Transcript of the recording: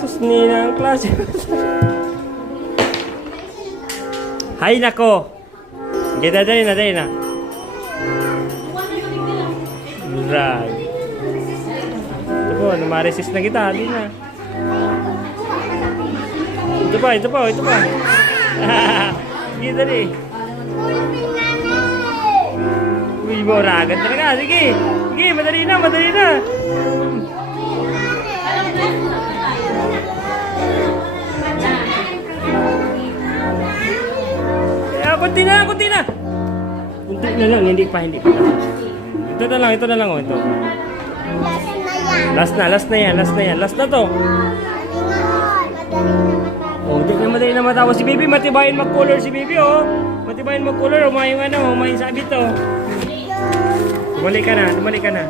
Sus, nina ang klase. Hay nako. Hindi, dali na. Drag. Ito po, namaresist na kita. Hindi na. Ito pa. Sige, dali. Uy, boragan talaga. Sige, madali na. Kunti na. Kunti na lang, hindi pa. Ito na lang. Ito. Last na yan. Last na to. Oh, hindi na madali na matawa si baby. Matibayin mag-color si baby, oh. Umayong sabi to. Tumalik ka na.